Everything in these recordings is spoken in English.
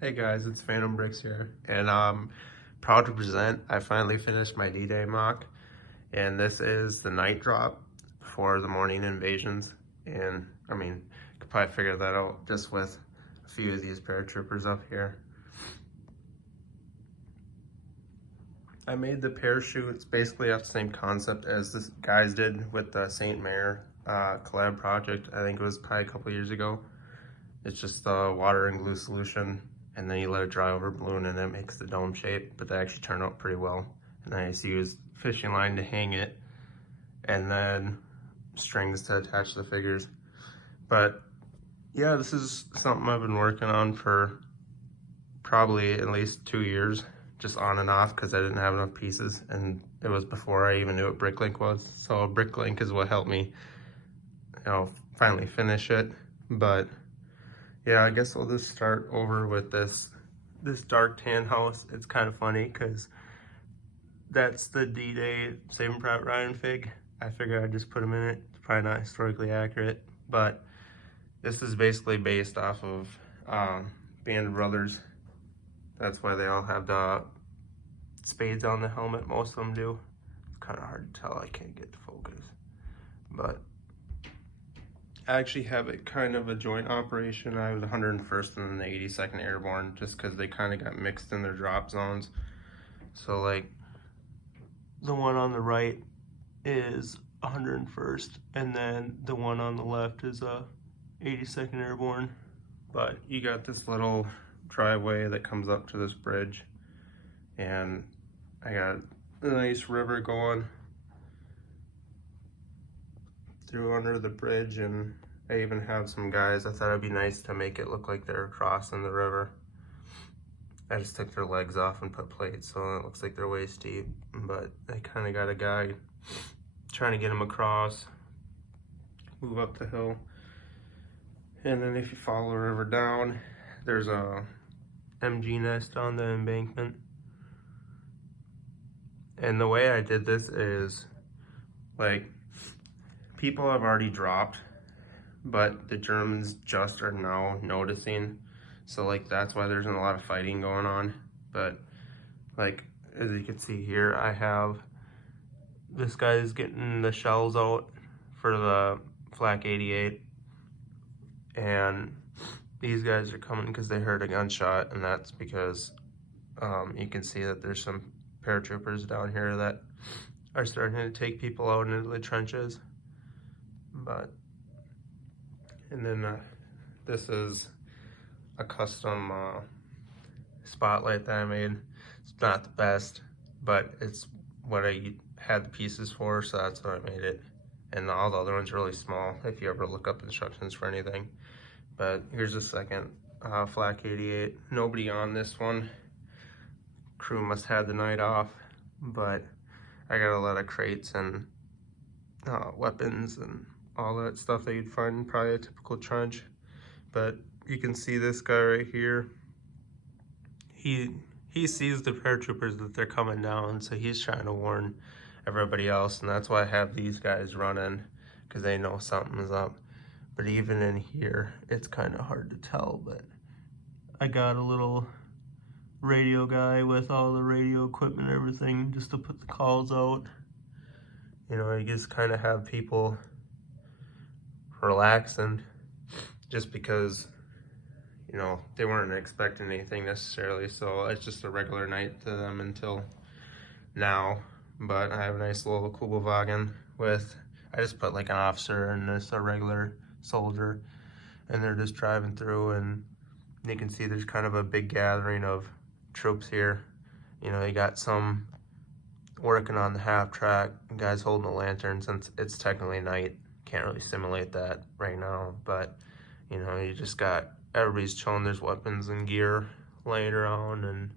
Hey guys, it's Phantom Bricks here, and I'm proud to present I finally finished my D-Day mock, and this is the night drop for the morning invasions. And I mean, you could probably figure that out just with a few of these paratroopers up here. I made the parachutes basically off the same concept as this guys did with the St. Mayor collab project. I think it was probably a couple years ago. It's just water and glue solution, and then you let it dry over balloon and it makes the dome shape, but they actually turn out pretty well. And then I just used fishing line to hang it, and then strings to attach the figures. But yeah, this is something I've been working on for probably at least 2 years, just on and off, because I didn't have enough pieces, and it was before I even knew what Bricklink was. So Bricklink is what helped me, finally finish it. But yeah, I guess I'll just start over with this dark tan house. It's kind of funny because that's the D-Day Saving Private Ryan fig. I figured I'd just put him in it. It's probably not historically accurate, but this is basically based off of Band of Brothers. That's why they all have the spades on the helmet. Most of them do. It's kind of hard to tell. I can't get to focus, but I actually have it kind of a joint operation. I was 101st and then the 82nd Airborne, just because they kind of got mixed in their drop zones. So like the one on the right is 101st, and then the one on the left is 82nd Airborne. But you got this little driveway that comes up to this bridge, and I got a nice river going through under the bridge, and I even have some guys. I thought it'd be nice to make it look like they're crossing the river. I just took their legs off and put plates so it looks like they're waist deep, but I kind of got a guy trying to get him across, move up the hill. And then if you follow the river down, there's a MG nest on the embankment. And the way I did this is, like, people have already dropped, but the Germans just are now noticing. So like that's why there's a lot of fighting going on. But like as you can see here, I have this guy's getting the shells out for the Flak 88, and these guys are coming because they heard a gunshot, and that's because you can see that there's some paratroopers down here that are starting to take people out into the trenches. But and then this is a custom spotlight that I made. It's not the best, but it's what I had the pieces for, so that's what I made it. And all the other ones are really small if you ever look up instructions for anything. But here's the second Flak 88. Nobody on this one. Crew must have the night off, but I got a lot of crates and weapons and all that stuff that you'd find in probably a typical trench. But you can see this guy right here. He sees the paratroopers that they're coming down, so he's trying to warn everybody else, and that's why I have these guys running, because they know something's up. But even in here, it's kind of hard to tell, but I got a little radio guy with all the radio equipment and everything just to put the calls out. You know, I just kind of have people relaxing just because, you know, they weren't expecting anything necessarily, so it's just a regular night to them until now. But I have a nice little Kubelwagen with, I just put like an officer and just a regular soldier, and they're just driving through, and you can see there's kind of a big gathering of troops here. You know, you got some working on the half track, guys holding a lantern since it's technically night. Can't really simulate that right now, but you know, you just got everybody's chilling. There's weapons and gear laying around, and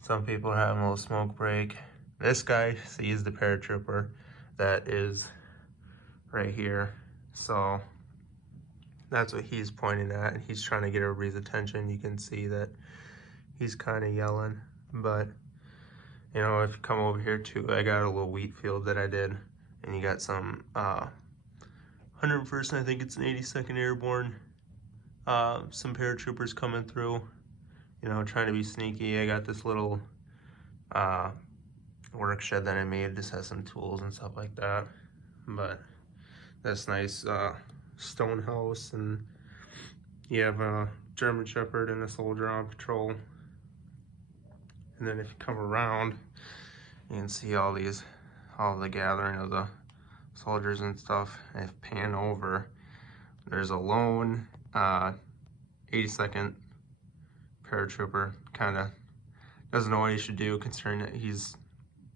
some people are having a little smoke break. This guy sees the paratrooper that is right here, so that's what he's pointing at, and he's trying to get everybody's attention. You can see that he's kind of yelling. But you know, if you come over here too, I got a little wheat field that I did, and you got some 101st, I think it's an 82nd Airborne, some paratroopers coming through. you know, trying to be sneaky. I got this little work shed that I made. Just has some tools and stuff like that. But this nice stone house, and you have a German Shepherd and a soldier on patrol. And then if you come around, you can see all the gathering of the soldiers and stuff. And if you pan over, there's a lone 82nd paratrooper. Kind of doesn't know what he should do, considering that he's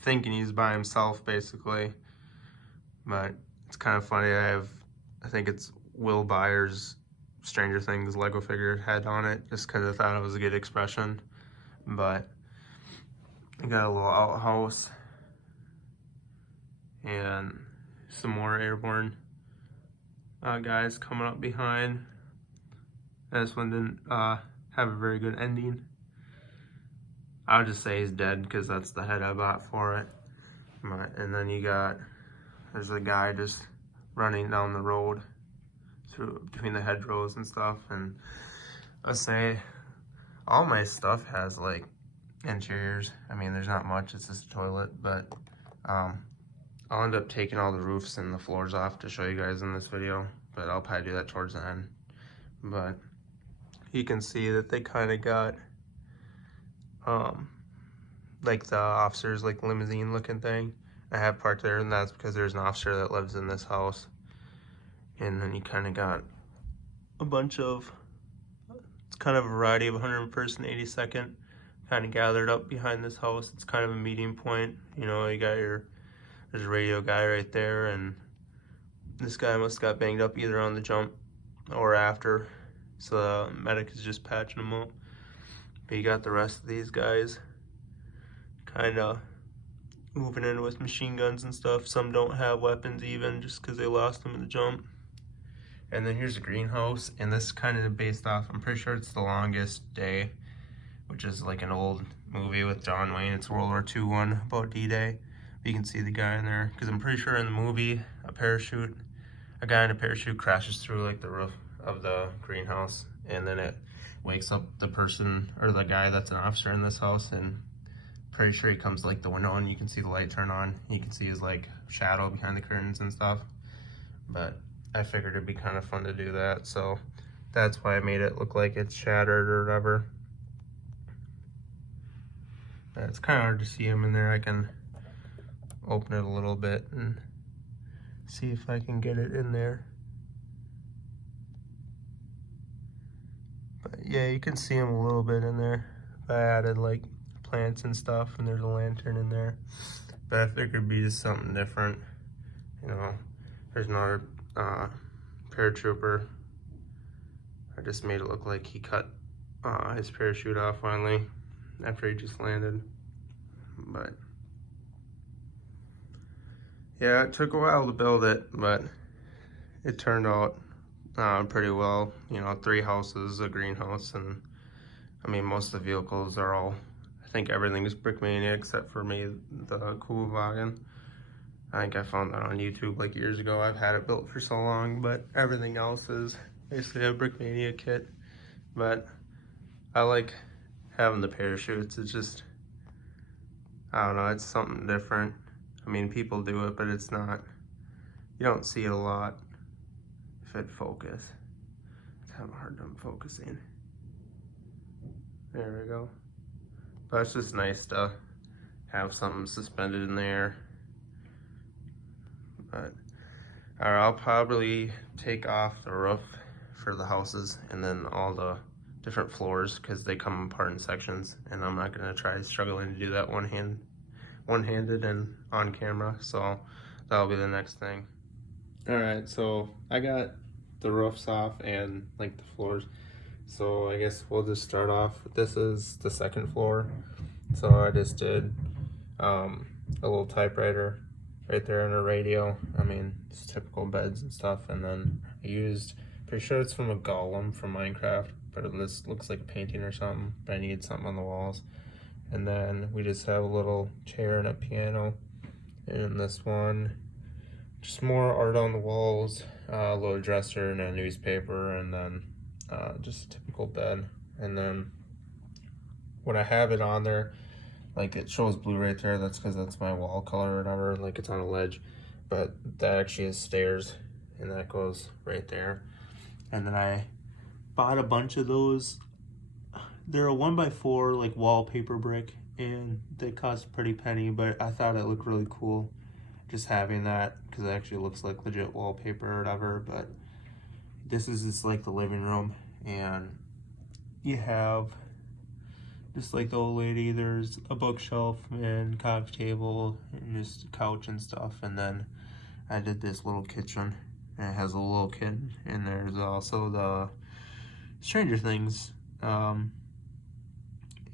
thinking he's by himself, basically. But it's kind of funny. I think it's Will Byers' Stranger Things Lego figure head on it, just because I thought it was a good expression. But I got a little outhouse and some more airborne guys coming up behind. This one didn't have a very good ending. I'll just say he's dead because that's the head I bought for it. And then there's a guy just running down the road between the hedgerows and stuff. And I say all my stuff has like interiors. I mean, there's not much, it's just a toilet, but I'll end up taking all the roofs and the floors off to show you guys in this video, but I'll probably do that towards the end. But you can see that they kind of got like the officer's like limousine looking thing. I have parked there, and that's because there's an officer that lives in this house. And then you kind of got a bunch of, it's kind of a variety of 101st and 82nd kind of gathered up behind this house. It's kind of a meeting point. You know, you got there's a radio guy right there, and this guy must have got banged up either on the jump or after. So the medic is just patching him up. But you got the rest of these guys kind of moving in with machine guns and stuff. Some don't have weapons even, just because they lost them in the jump. And then here's a greenhouse, and this is kind of based off, I'm pretty sure it's The Longest Day, which is like an old movie with John Wayne. It's World War II one about D-Day. You can see the guy in there, because I'm pretty sure in the movie, a guy in a parachute crashes through like the roof of the greenhouse, and then it wakes up the person, or the guy that's an officer in this house, and pretty sure he comes like the window, and you can see the light turn on. You can see his like shadow behind the curtains and stuff. But I figured it'd be kind of fun to do that, so that's why I made it look like it's shattered or whatever. But it's kind of hard to see him in there. I can open it a little bit and see if I can get it in there. But yeah, you can see him a little bit in there. I added like plants and stuff, and there's a lantern in there. But I figured it'd be just something different. You know, there's another paratrooper. I just made it look like he cut his parachute off finally after he just landed. But yeah, it took a while to build it, but it turned out pretty well. You know, 3 houses, a greenhouse, and I mean, most of the vehicles are all, I think everything is Brickmania except for me, the Kuhwagen. I think I found that on YouTube like years ago. I've had it built for so long, but everything else is basically a Brickmania kit. But I like having the parachutes. It's just, I don't know, it's something different. I mean, people do it, but it's not, you don't see it a lot. If it focus, it's having a hard time focusing. There we go. But it's just nice to have something suspended in there. But I'll probably take off the roof for the houses and then all the different floors, because they come apart in sections, and I'm not gonna try struggling to do that one-handed and on camera. So that'll be the next thing. All right, so I got the roofs off and like the floors. So I guess we'll just start off. This is the 2nd floor. So I just did a little typewriter right there and a radio. I mean, it's typical beds and stuff. And then I used, pretty sure it's from a golem from Minecraft, but this looks like a painting or something, but I need something on the walls. And then we just have a little chair and a piano. And this one, just more art on the walls, a little dresser and a newspaper, and then just a typical bed. And then when I have it on there, like it shows blue right there, that's because that's my wall color or whatever, like it's on a ledge. But that actually is stairs, and that goes right there. And then I bought a bunch of those. They're a 1x4 like wallpaper brick, and they cost a pretty penny, but I thought it looked really cool just having that because it actually looks like legit wallpaper or whatever. But this is just like the living room, and you have just like the old lady, there's a bookshelf and coffee table and just a couch and stuff. And then I did this little kitchen, and it has a little kid, and there's also the Stranger Things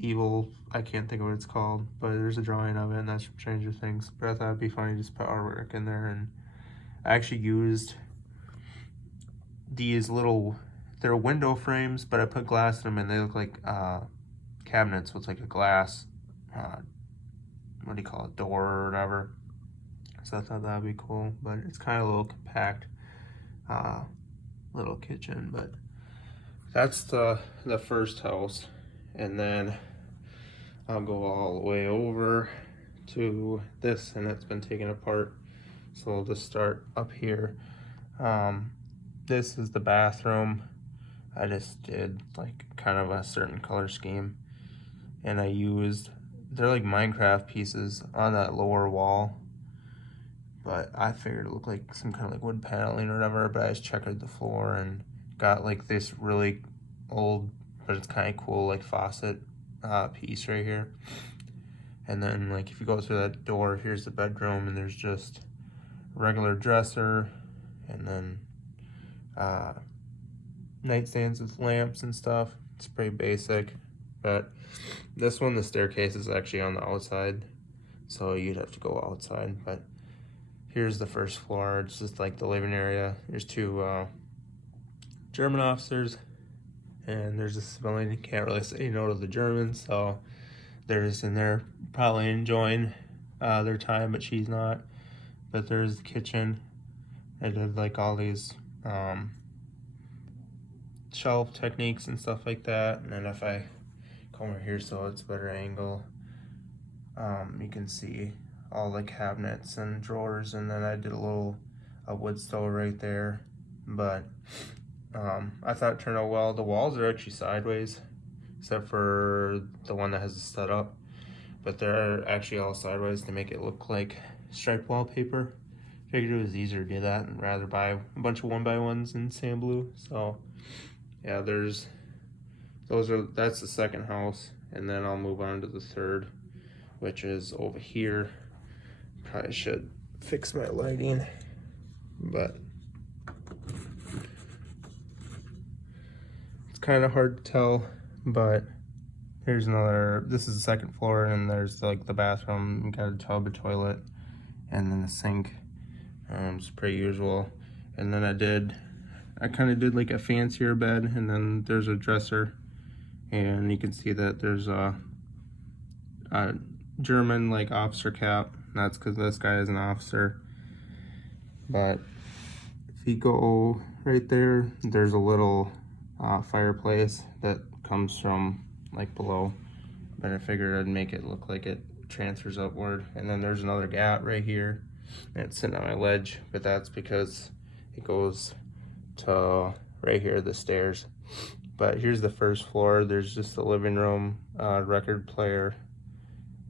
evil, I can't think of what it's called, but there's a drawing of it, and that's from Stranger Things. But I thought it'd be funny to just put artwork in there. And I actually used these little, they're window frames, but I put glass in them, and they look like cabinets with like a glass, what do you call it, door or whatever. So I thought that'd be cool, but it's kind of a little compact little kitchen. But that's the first house. And then I'll go all the way over to this, and it's been taken apart. So I'll just start up here. This is the bathroom. I just did like kind of a certain color scheme, and I used, they're like Minecraft pieces on that lower wall, but I figured it looked like some kind of like wood paneling or whatever. But I just checkered the floor and got like this really old, but it's kind of cool, like faucet piece right here. And then like if you go through that door, here's the bedroom, and there's just a regular dresser, and then nightstands with lamps and stuff. It's pretty basic. But this one, the staircase is actually on the outside, so you'd have to go outside. But here's the first floor. It's just like the living area. There's two German officers, and there's a civilian. You can't really say no to the Germans, so they're just in there probably enjoying their time, but she's not. But there's the kitchen. I did like all these shelf techniques and stuff like that. And then if I come over here so it's a better angle, you can see all the cabinets and drawers. And then I did a wood stove right there. But I thought it turned out well. The walls are actually sideways, except for the one that has the stud up, but they're actually all sideways to make it look like striped wallpaper. Figured it was easier to do that and rather buy a bunch of 1x1s in sand blue. So yeah, that's the second house, and then I'll move on to the third, which is over here. Probably should fix my lighting, but it's kind of hard to tell. But here's another, this is the second floor, and there's like the bathroom. You got a tub, a toilet, and then the sink. It's pretty usual. And then I kind of did like a fancier bed, and then there's a dresser, and you can see that there's a German like officer cap. That's because this guy is an officer. But if you go right there, there's a little fireplace that comes from like below, but I figured I'd make it look like it transfers upward. And then there's another gap right here, and it's sitting on my ledge, but that's because it goes to right here, the stairs. But here's the first floor. There's just a living room, record player,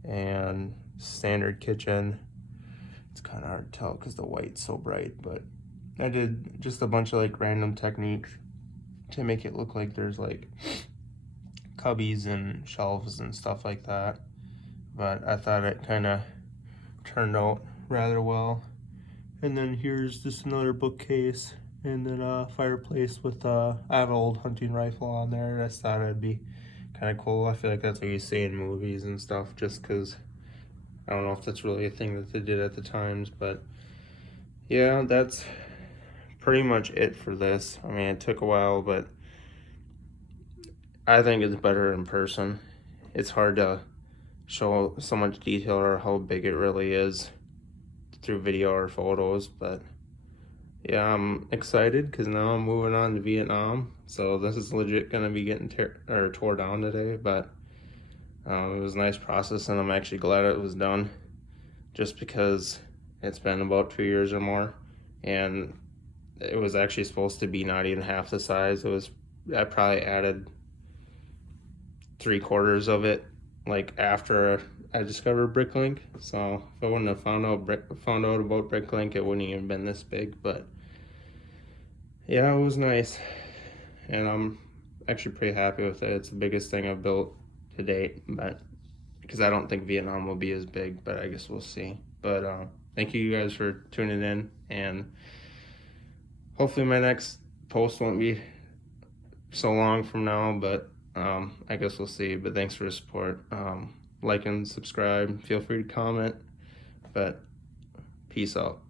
and standard kitchen. It's kind of hard to tell because the white's so bright, but I did just a bunch of like random techniques to make it look like there's like cubbies and shelves and stuff like that. But I thought it kind of turned out rather well. And then here's just another bookcase, and then a fireplace with I have an old hunting rifle on there. I thought it'd be kind of cool. I feel like that's what you see in movies and stuff, just because I don't know if that's really a thing that they did at the times. But yeah, that's pretty much it for this. I mean, it took a while, but I think it's better in person. It's hard to show so much detail or how big it really is through video or photos. But yeah, I'm excited because now I'm moving on to Vietnam, so this is legit gonna be getting tore down today. But It was a nice process, and I'm actually glad it was done, just because it's been about 2 years or more, and it was actually supposed to be not even half the size. I probably added 3/4 of it, like after I discovered Bricklink. So if I wouldn't have found out about Bricklink, it wouldn't even been this big. But yeah, it was nice, and I'm actually pretty happy with it. It's the biggest thing I've built to date, but because I don't think Vietnam will be as big, but I guess we'll see. But thank you guys for tuning in, and hopefully my next post won't be so long from now, but I guess we'll see. But thanks for the support. Like and subscribe. Feel free to comment. But peace out.